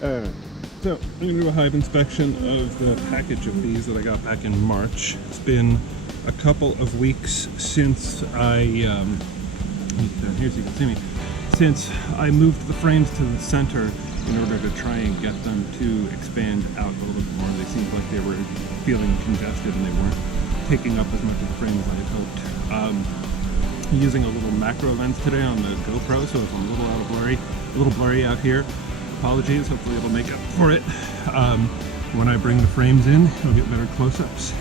So I'm going to do a Hive inspection of the package of these that I got back in March. It's been a couple of weeks since I, here so you can see me, since I moved the frames to the center in order to try and get them to expand out a little bit more. They seemed like they were feeling congested and they weren't taking up as much of the frame as I had hoped. I'm using a little macro lens today on the GoPro, so it's a little blurry out here. Apologies, hopefully it'll make up for it. When I bring the frames in, I'll get better close-ups.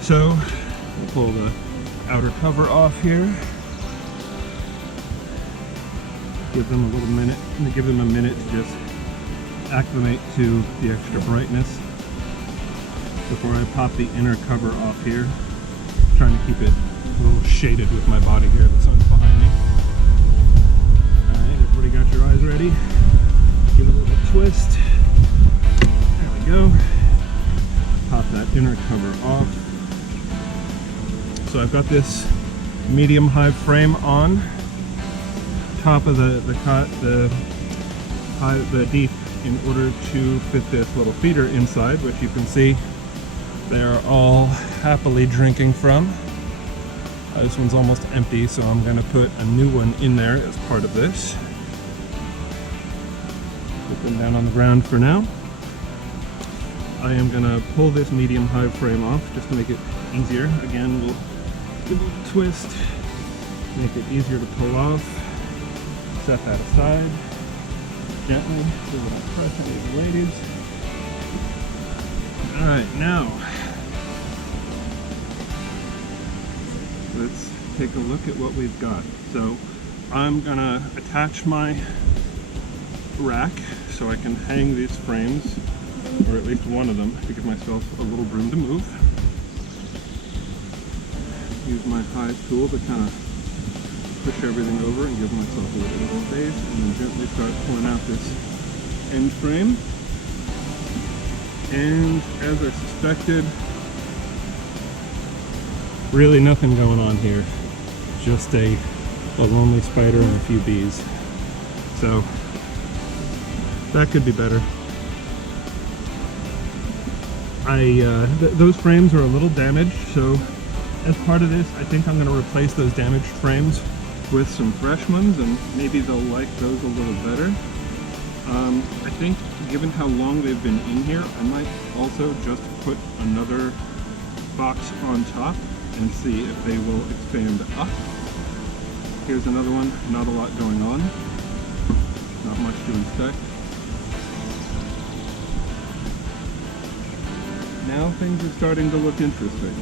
So, we'll pull the outer cover off here. Give them a little minute, and give them a minute to just acclimate to the extra brightness before I pop the inner cover off here. I'm trying to keep it a little shaded with my body here. The sun's behind me. Alright, everybody got your eyes ready? Give it a little twist. There we go. Pop that inner cover off. So I've got this medium Hive frame on top of the deep in order to fit this little feeder inside, which you can see they are all happily drinking from. This one's almost empty, so I'm going to put a new one in there as part of this. Put them down on the ground for now. I am going to pull this medium Hive frame off just to make it easier. Again, we'll give a little twist, make it easier to pull off. Set that aside gently so that I don't crush any of the ladies. Alright, now let's take a look at what we've got. So I'm gonna attach my rack so I can hang these frames, or at least one of them, to give myself a little room to move. Use my Hive tool to kind of push everything over and give myself a little bit of space, and then gently start pulling out this end frame. And as I suspected, really nothing going on here. Just a lonely spider and a few bees. So that could be better. Those frames are a little damaged, so as part of this, I think I'm going to replace those damaged frames with some fresh ones, and maybe they'll like those a little better. I think given how long they've been in here, I might also just put another box on top and see if they will expand up. Here's another one, not a lot going on, not much to inspect. Now things are starting to look interesting.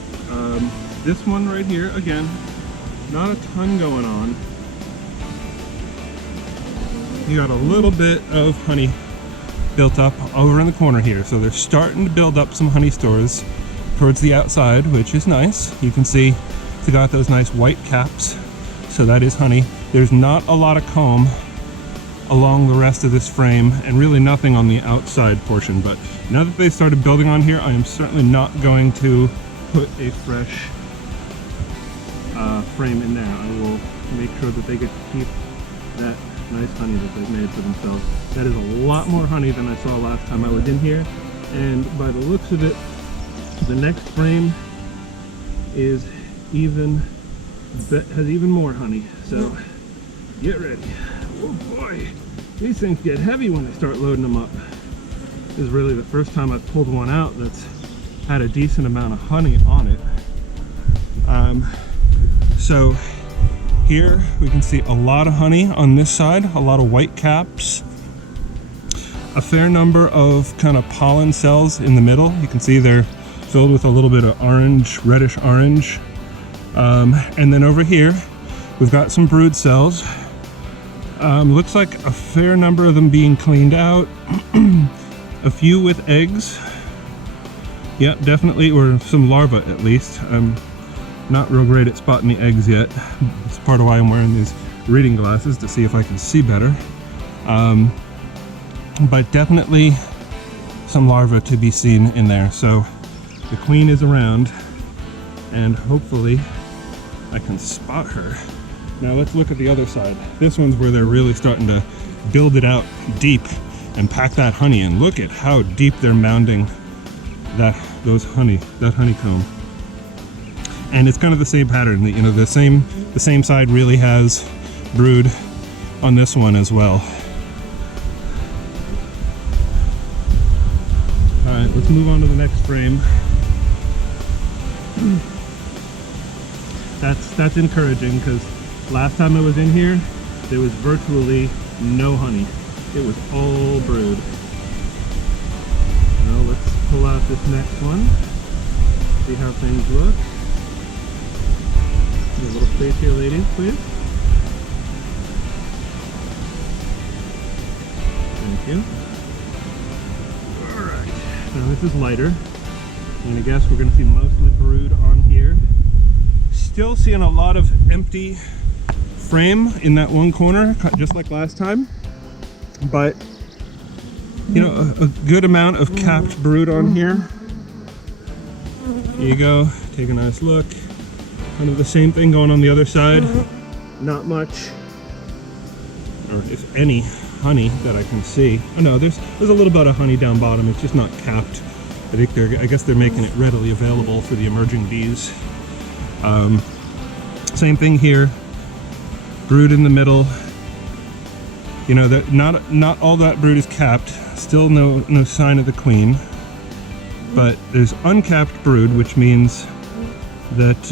This one right here, again, not a ton going on. You got a little bit of honey built up over in the corner here, so they're starting to build up some honey stores towards the outside, which is nice. You can see they got those nice white caps, so that is honey. There's not a lot of comb along the rest of this frame, and really nothing on the outside portion, but now that they started building on here, I am certainly not going to put a fresh frame in there. I will make sure that they get to keep that nice honey that they've made for themselves. That is a lot more honey than I saw last time I was in here, and by the looks of it, the next frame is has even more honey. So get ready. Oh boy, these things get heavy when they start loading them up. This is really the first time I've pulled one out that's had a decent amount of honey on it. So here we can see a lot of honey on this side, a lot of white caps, a fair number of kind of pollen cells in the middle. You can see they're filled with a little bit of orange, reddish orange. And then over here we've got some brood cells. Looks like a fair number of them being cleaned out. A few with eggs. Yeah, definitely, or some larvae at least. I'm not real great at spotting the eggs yet. It's part of why I'm wearing these reading glasses, to see if I can see better. But definitely some larvae to be seen in there. So the queen is around, and hopefully I can spot her. Now let's look at the other side. This one's where they're really starting to build it out deep and pack that honey in. Look at how deep they're mounding that honeycomb. And it's kind of the same pattern. You know, the same side really has brood on this one as well. All right, let's move on to the next frame. That's encouraging, because last time I was in here, there was virtually no honey. It was all brood. Now let's pull out this next one, see how things look. A little space here, ladies, please. Thank you. Alright, now this is lighter. And I guess we're going to see mostly brood on here. Still seeing a lot of empty frame in that one corner, just like last time. But, you know, a good amount of capped brood on here. Here you go, take a nice look. Kind of the same thing going on the other side. Not much, or if any, honey that I can see. Oh no, there's a little bit of honey down bottom. It's just not capped. I guess they're making it readily available for the emerging bees. Same thing here. Brood in the middle. You know, that not all that brood is capped. Still no sign of the queen. But there's uncapped brood, which means that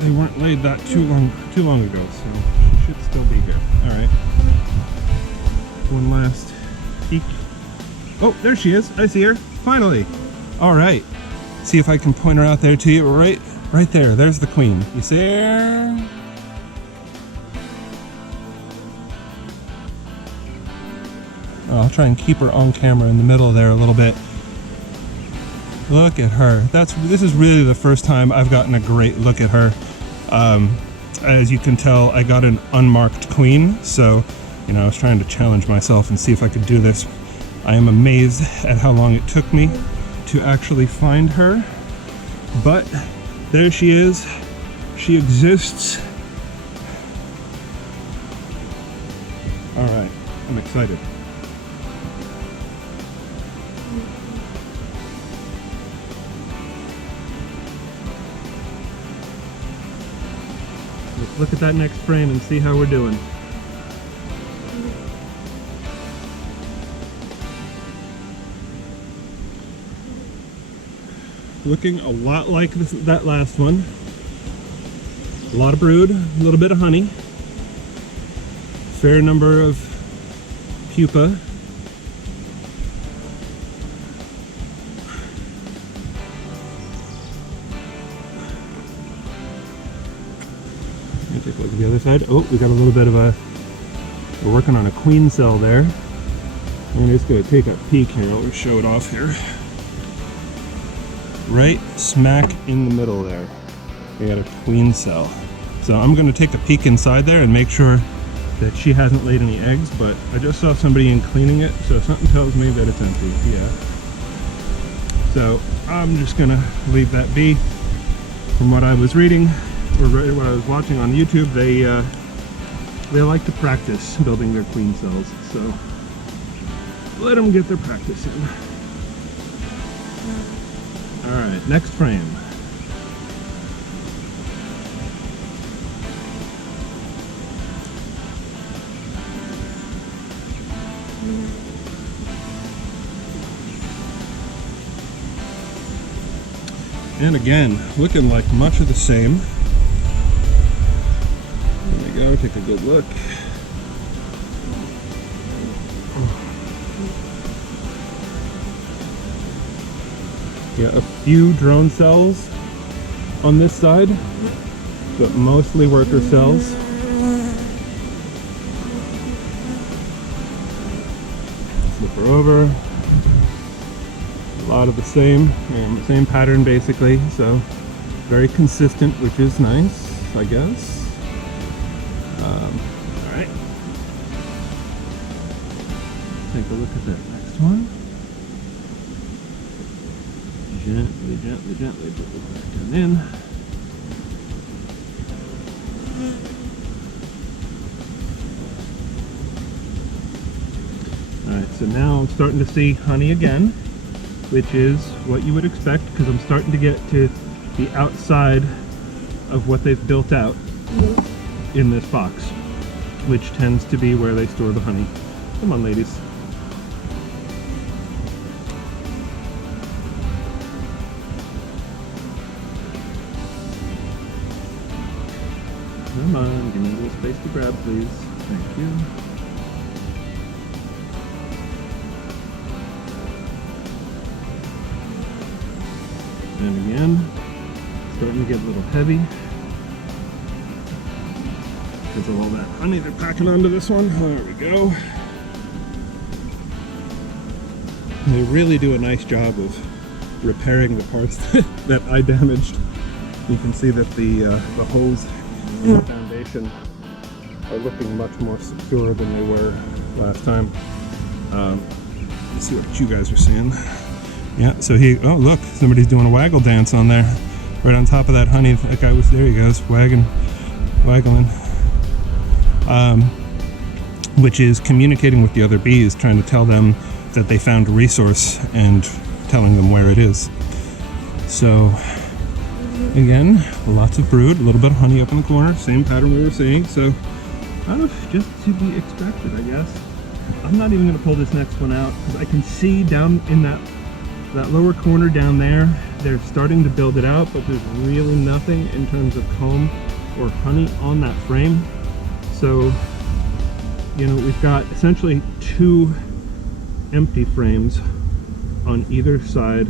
they weren't laid that too long ago, so she should still be here. All right. One last peek. Oh, there she is. I see her. Finally. All right. See if I can point her out there to you. Right there. There's the queen. You see her? I'll try and keep her on camera in the middle there a little bit. Look at her. This is really the first time I've gotten a great look at her. As you can tell, I got an unmarked queen, so you know, I was trying to challenge myself and see if I could do this. I am amazed at how long it took me to actually find her, but there she is. She exists. All right, I'm excited. Let's look at that next frame and see how we're doing. Looking a lot like that last one. A lot of brood, a little bit of honey, fair number of pupa. Take a look at the other side. Oh, we got a little bit of we're working on a queen cell there. I'm just going to take a peek here. I'll show it off here. Right smack in the middle there, we got a queen cell. So I'm going to take a peek inside there and make sure that she hasn't laid any eggs, but I just saw somebody in cleaning it, so something tells me that it's empty. Yeah. So I'm just going to leave that be. From what I was reading, or what I was watching on YouTube, they like to practice building their queen cells, so let them get their practice in. All right, next frame. And again, looking like much of the same. There we go, take a good look. Yeah, a few drone cells on this side, but mostly worker cells. Flip her over. A lot of the same pattern basically, so very consistent, which is nice, I guess. All right, take a look at that next one. Gently put the back in. So now I'm starting to see honey again, which is what you would expect, because I'm starting to get to the outside of what they've built out in this box, which tends to be where they store the honey. Come on, ladies. Come on, give me a little space to grab, please. Thank you. And again, starting to get a little heavy because of all that honey they're packing onto this one. There we go. And they really do a nice job of repairing the parts that I damaged. You can see that the holes in the foundation are looking much more secure than they were last time. Let's see what you guys are seeing. Yeah, so oh look, somebody's doing a waggle dance on there, right on top of that honey. That guy was, there he goes, waggling. Which is communicating with the other bees, trying to tell them that they found a resource and telling them where it is. So again, lots of brood, a little bit of honey up in the corner, same pattern we were seeing. So kind of just to be expected, I guess. I'm not even going to pull this next one out because I can see down in that lower corner down there, they're starting to build it out, but there's really nothing in terms of comb or honey on that frame. So, you know, we've got essentially 2 empty frames on either side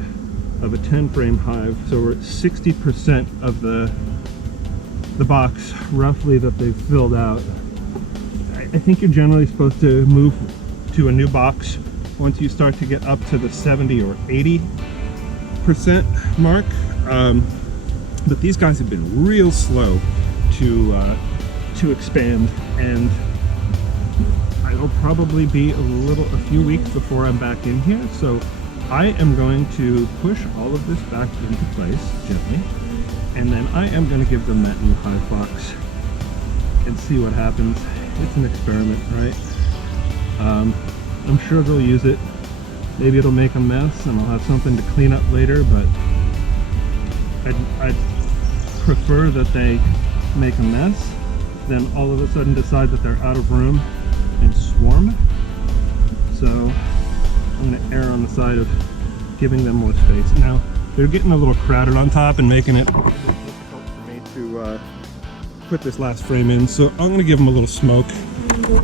of a 10-frame hive. So we're at 60% of the box, roughly, that they've filled out. I think you're generally supposed to move to a new box once you start to get up to the 70 or 80% mark. But these guys have been real slow to expand, and it'll probably be a few weeks before I'm back in here. So I am going to push all of this back into place gently, and then I am going to give them that new hive box and see what happens. It's an experiment, right? I'm sure they'll use it. Maybe it'll make a mess and I'll have something to clean up later, but I'd prefer that they make a mess than all of a sudden decide that they're out of room and swarm. So I'm going to err on the side of giving them more space. Now, they're getting a little crowded on top and making it difficult for me to put this last frame in. So I'm going to give them a little smoke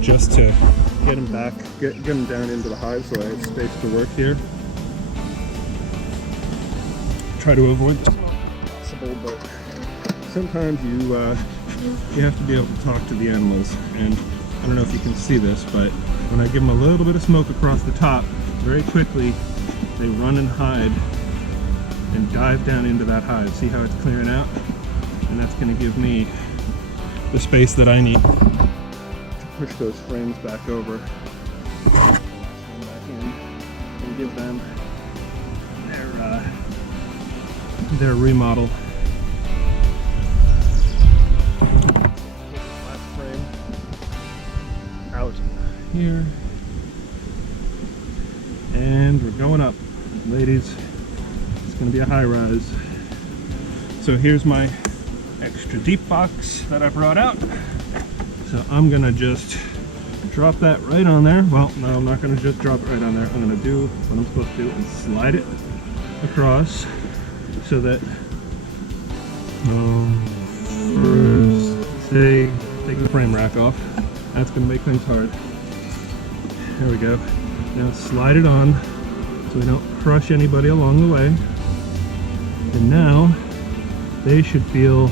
just to get them back, get them down into the hive so I have space to work here. Try to avoid the smoke if possible, but sometimes you have to be able to talk to the animals. And I don't know if you can see this, but when I give them a little bit of smoke across the top, very quickly they run and hide and dive down into that hive. See how it's clearing out? And that's going to give me the space that I need to push those frames back over, back in, and give them their remodel. Last frame out here, and we're going up, ladies. It's going to be a high rise. So here's my extra deep box that I brought out. So I'm gonna just drop that right on there. Well, no, I'm not gonna just drop it right on there. I'm gonna do what I'm supposed to do and slide it across so that first, take the frame rack off. That's gonna make things hard. There we go. Now slide it on so we don't crush anybody along the way. And now they should feel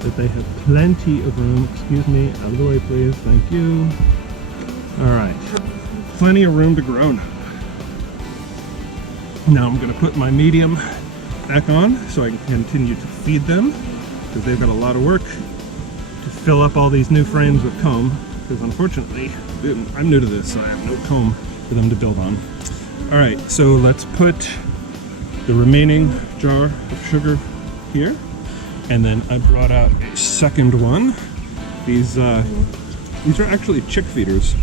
that they have plenty of room. Excuse me, out of the way please, thank you. All right, plenty of room to grow now. Now I'm gonna put my medium back on so I can continue to feed them, because they've got a lot of work to fill up all these new frames with comb, because unfortunately, I'm new to this, so I have no comb for them to build on. All right, so let's put the remaining jar of sugar here. And then I brought out a second one. These are actually chick feeders.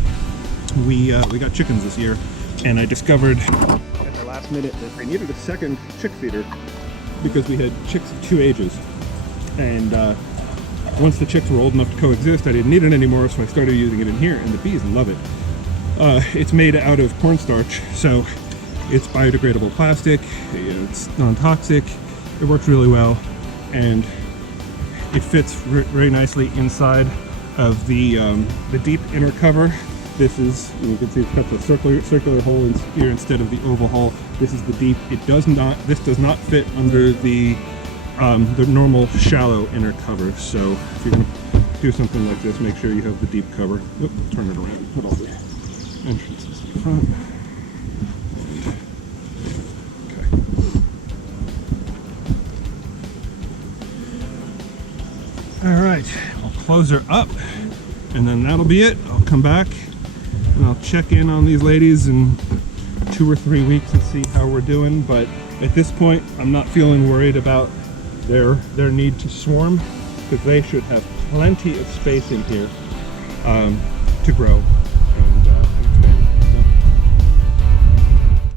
we got chickens this year, and I discovered at the last minute that I needed a second chick feeder because we had chicks of 2 ages, and once the chicks were old enough to coexist, I didn't need it anymore, so I started using it in here, and the bees love it. It's made out of cornstarch, so it's biodegradable plastic, it's non-toxic, it works really well, and it fits very nicely inside of the deep inner cover. This is, you can see it's got the circular hole in here instead of the oval hole. This is the deep. This does not fit under the normal shallow inner cover. So if you're gonna do something like this, make sure you have the deep cover. Oop, turn it around. Put all the entrances in front. Okay. All right, I'll close her up, and then that'll be it. I'll come back and I'll check in on these ladies in 2 or 3 weeks and see how we're doing. But at this point, I'm not feeling worried about their need to swarm, because they should have plenty of space in here to grow.